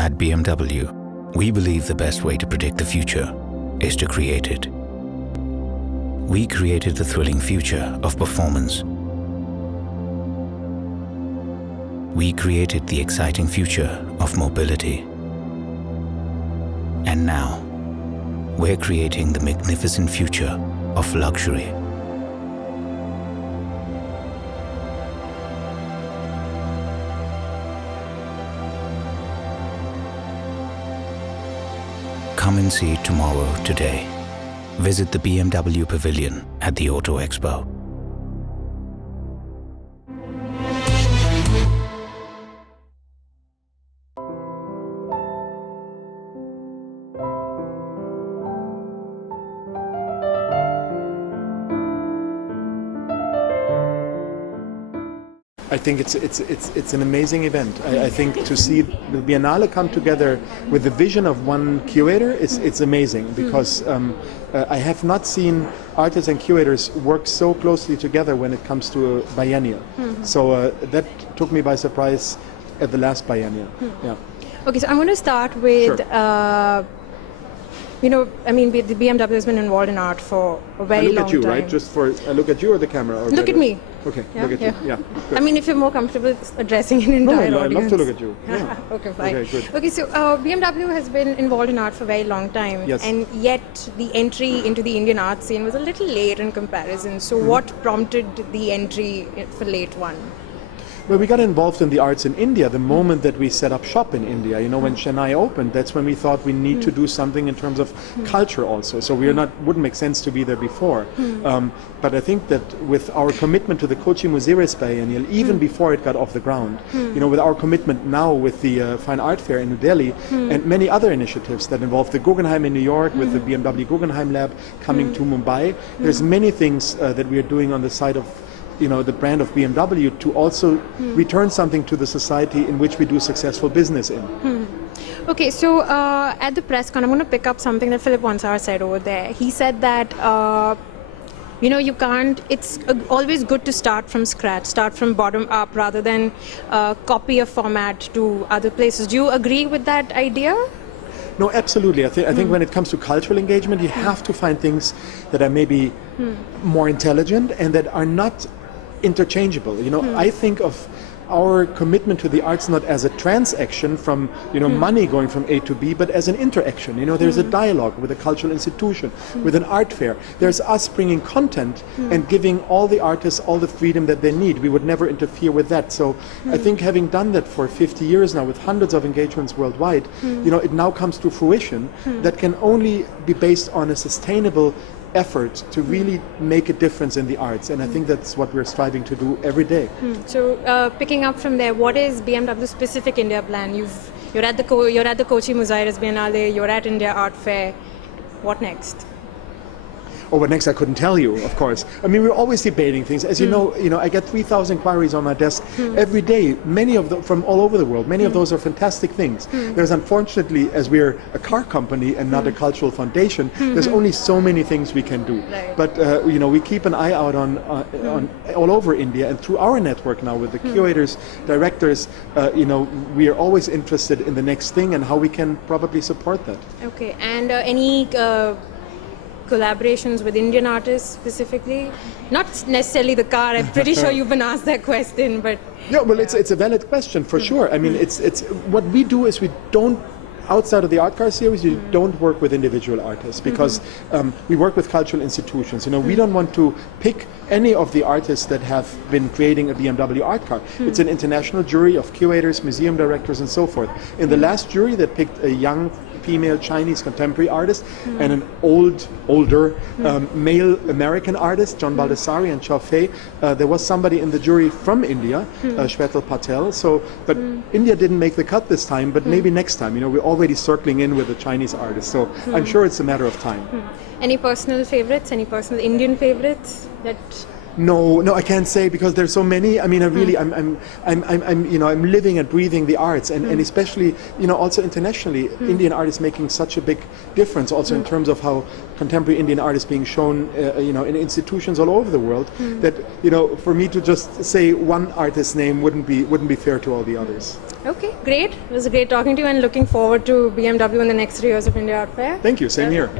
At BMW, we believe the best way to predict the future is to create it. We created the thrilling future of performance. We created the exciting future of mobility. And now, we're creating the magnificent future of luxury. Come and see tomorrow today. Visit the BMW Pavilion at the Auto Expo. I think it's an amazing event. I think to see the Biennale come together with the vision of one curator, it's amazing because I have not seen artists and curators work so closely together when it comes to a biennial. So that took me by surprise at the last biennial. Yeah. Okay, so I'm going to start with, Sure. the BMW has been involved in art for a very long time. I look at you, right? Just for I look at you or the camera? Or Look at me. Okay, Yeah, look at you. Yeah. Good. I mean, if you're more comfortable addressing an entire No, audience. I'd love to look at you. Yeah. Okay, fine. Okay, good. Okay, so BMW has been involved in art for a very long time. Yes. And yet the entry into the Indian art scene was a little late in comparison. So what prompted the entry for late one? Well, we got involved in the arts in India the moment that we set up shop in India. You know, when Chennai opened, that's when we thought we need to do something in terms of culture also. So wouldn't make sense to be there before. But I think that with our commitment to the Kochi Muziris Biennial, even before it got off the ground, with our commitment now with the Fine Art Fair in New Delhi and many other initiatives that involve the Guggenheim in New York with the BMW Guggenheim Lab coming to Mumbai, there's many things that we are doing on the side of the brand of BMW to also return something to the society in which we do successful business in. Okay, so at the press con, I'm going to pick up something that Philip Wansar said over there. He said that, you can't, it's always good to start from scratch, start from bottom up rather than copy a format to other places. Do you agree with that idea? No, absolutely. I think when it comes to cultural engagement, you have to find things that are maybe more intelligent and that are not interchangeable. I think of our commitment to the arts not as a transaction from money going from A to B, but as an interaction. There's a dialogue with a cultural institution, with an art fair. There's us bringing content and giving all the artists all the freedom that they need. We would never interfere with that. So I think having done that for 50 years now with hundreds of engagements worldwide, it now comes to fruition that can only be based on a sustainable effort to really make a difference in the arts, and I think that's what we're striving to do every day. So picking up from there, what is BMW's specific India plan? You're at the Kochi Muziris Biennale, you're at India Art Fair. What next? Oh, but next I couldn't tell you, of course. I mean, we're always debating things. As you know, I get 3,000 inquiries on my desk every day, many of them from all over the world. Many of those are fantastic things. There's unfortunately, as we're a car company and not a cultural foundation, there's only so many things we can do. Right. But, we keep an eye out on all over India, and through our network now with the curators, directors, we are always interested in the next thing and how we can probably support that. Okay, and any collaborations with Indian artists specifically? Not necessarily the car, I'm pretty sure you've been asked that question, but... Yeah, well, it's a valid question, for sure. I mean, it's what we do is we don't, outside of the art car series, you don't work with individual artists because we work with cultural institutions. We don't want to pick any of the artists that have been creating a BMW art car. It's an international jury of curators, museum directors, and so forth. In the last jury, they picked a young female Chinese contemporary artist and an older male American artist, John Baldessari and Chow Fei. There was somebody in the jury from India, Shwetal Patel. But India didn't make the cut this time, but maybe next time. We're already circling in with the Chinese artist, so I'm sure it's a matter of time. Any personal favorites? Any personal Indian favorites that No, I can't say because there's so many. I mean, I really, I'm living and breathing the arts, and especially, also internationally, Indian art is making such a big difference. Also in terms of how contemporary Indian art is being shown, in institutions all over the world. That for me to just say one artist's name wouldn't be fair to all the others. Okay, great. It was great talking to you, and looking forward to BMW in the next 3 years of India Art Fair. Thank you. Same here.